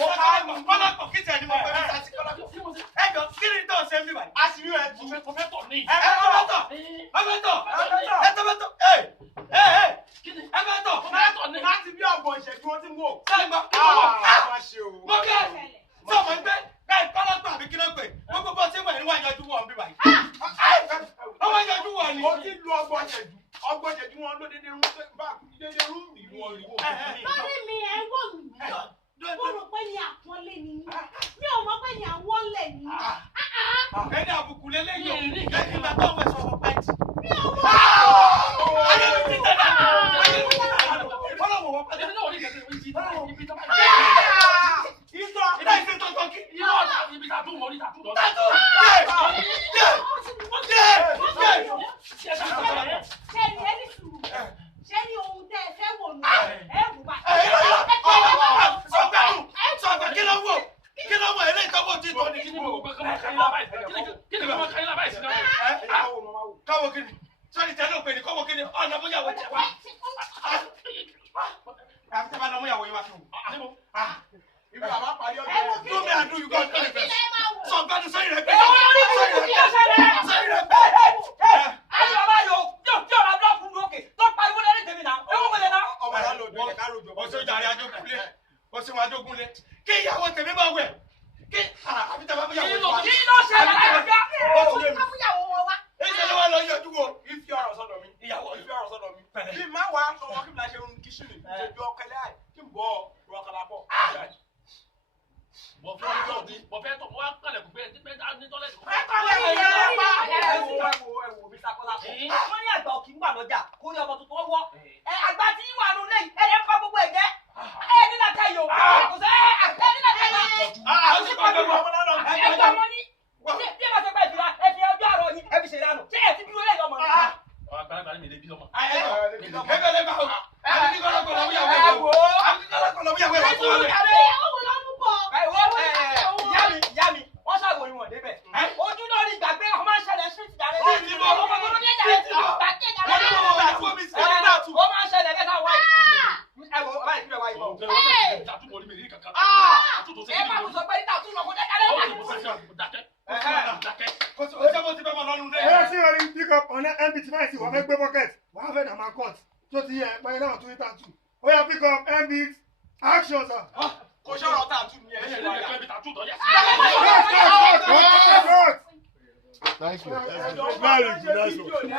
kọ́lọ́pọ̀ kí tẹ̀ ni mo fẹ́ fi sàtì kọ́lọ́pọ̀. Ẹ jọ kí ni tó ṣe ń bí báyìí? Àṣírí ẹ̀ tú. Mo fẹ́ tọ̀ ní. Ẹ fẹ́ tọ̀ ní. Láti bí ọgbọ̀n ìṣẹ́jú wọn ti ń wò. Sẹ́yìn gbọ́. Mo kẹ́ sọ̀mọ́ ẹgbẹ́ bẹ́ẹ̀ kọ́lọ́pọ̀ àbí kí náà pè gbogbo bó ṣe wà ní wọ́n yanjú wọ̀ ń bí báyìí. Wọ́n yanjú wọ̀ ni. Ó ti lu ọgbọ̀n ìṣẹ́jú. Ọgbọ̀n ìṣẹ́jú wọn ló dédé rú ìlú ọ̀rìn wò. Lórí mi ẹ̀ ń wò mí. Mo rò pé ní àpọ́nlé ni mí. Mi ò mọ̀ pé ní àwọn lẹ̀ ni. Ẹni àbùkù lélẹ́yìn o. Lẹ́yìn ìgbà tó ń wẹ̀ sọ̀rọ̀ pẹ́ẹ́tì. Mi ò mọ̀. Ayé mi ti tẹ̀lé. Ọlọ́wọ́ wọ́n pẹ́ẹ́tì. Ọlọ́wọ́ ní kẹ̀kẹ́ mi ti tẹ̀lé. Ibi tó bá yẹ. Ìtọ́ ìdá ìfẹ́ tó tọ́ kí. Ibi tàtú mọ́ ní tàtú lọ. Tàtú. Ṣẹ́ni ẹni sùúrù. Ṣẹ́ni ohun tẹ́ ẹ fẹ́ wò nù. Ẹ wù bá. Sọ̀gbà kí ló wò? Kí ló wò? Eléyìí tó wò tí tó ní. Kí ni mo gbé kọ́mọ kayila báyìí? Kí ni kọ́mọ kayila báyìí sí náà? Káwọ́ kí ni? Sọ́ni tẹ́lẹ̀ òpè ní kọ́wọ́ kí ni? Ọ̀nà múyàwó jẹ wá. Àfi tẹ́ bá lọ múyàwó yín wá fi wò. Ibi àbá parí ọjọ́. Do me and do you God don't vex. Sọ̀gbà ni sọ́yìn rẹ̀ gbé. Sọ́yìn rẹ̀ gbé. Ayé bàbá yóò tí ọ̀rọ̀ búlọ́ọ̀kù lókè tó pariwo lẹ́rìí tèmi náà. Ewu wẹlẹ náà. Ọmọ ìyá lòdù ẹ̀ ká rojọ́. Ó ṣe jàre ajókòólé. Ó ṣe wọn ajókòólé. Kí ìyàwó tèmi máa wẹ̀. Kí àbí tẹ́ bá múyàwó yín wá. Kí ló ṣẹlẹ̀ láyọ̀ká? Ó ti yé mi. Àmúyàwó wọn wá. Èsì ló wá lọ yọjú wo. Ìfi ọ̀rọ̀ sọ́dọ̀ mi. Ìyàwó Ìfi ọ̀rọ̀ sọ́dọ̀ mi. Kí n má wá ọmọ kí n láṣẹ ohun kíṣìnì. Ìṣèjú ọkẹlẹ́ àì kí n bọ̀ rọ̀kàlà pọ̀. Mo fẹ́ tọ̀ mo wá kálẹ̀ kó gbé ní tọ́lẹ̀tì. Ẹ̀wò mi sakọ́lá fún. Wọ́n ní àgbà òkì ń gbà lọ́jà kó ní ọmọ tuntun wọ́. Àgbà tí wà nù lẹ́yìn ẹ̀rẹ́ ń pa gbogbo ẹ̀jẹ̀. Ẹ̀ ní nàka yìí o. Kò sẹ́ ẹ̀ ní nàka yìí. Ẹ̀jọ̀ ọmọ ní. Bí ẹ bá ṣe pẹ́ ìfira ẹ fi ọjọ́ àrọ̀ yìí ẹ fi ṣe ìranù. Ṣé ẹ ti bí wọlé ọmọ náà? Àgbàlagbà ni mi lè bí ọmọ. Ìyá mi, wọ́n ṣàwòrán wọn débẹ̀. Ojú náà rí ìgbàgbé ọmọ máa ń ṣẹlẹ̀ street jàre. Ó máa ń ṣẹlẹ̀ lẹ́ka wáyé. Ẹ wo ọba ìpínlẹ̀ wáyé bọ̀. Ìtàtúmọ̀ ní mi ní kankan. Ẹ máa tún sọ pé ìtàtú lọ kó dẹ́kẹ́ lẹ́ka. Ẹ ṣe wọ́n ní pick up ọ̀nà MBT báyìí sí wọ́n fẹ́ gbé bucket wọ́n á fẹ́ dà máa cut tó ti yẹ ẹ̀pẹ́ náà tún ní tàtú. Ó yá pick up MBT action sir. Kò ṣọ̀rọ̀ tààtù ni ẹ̀ ṣe wáyà. Thank you. Very good.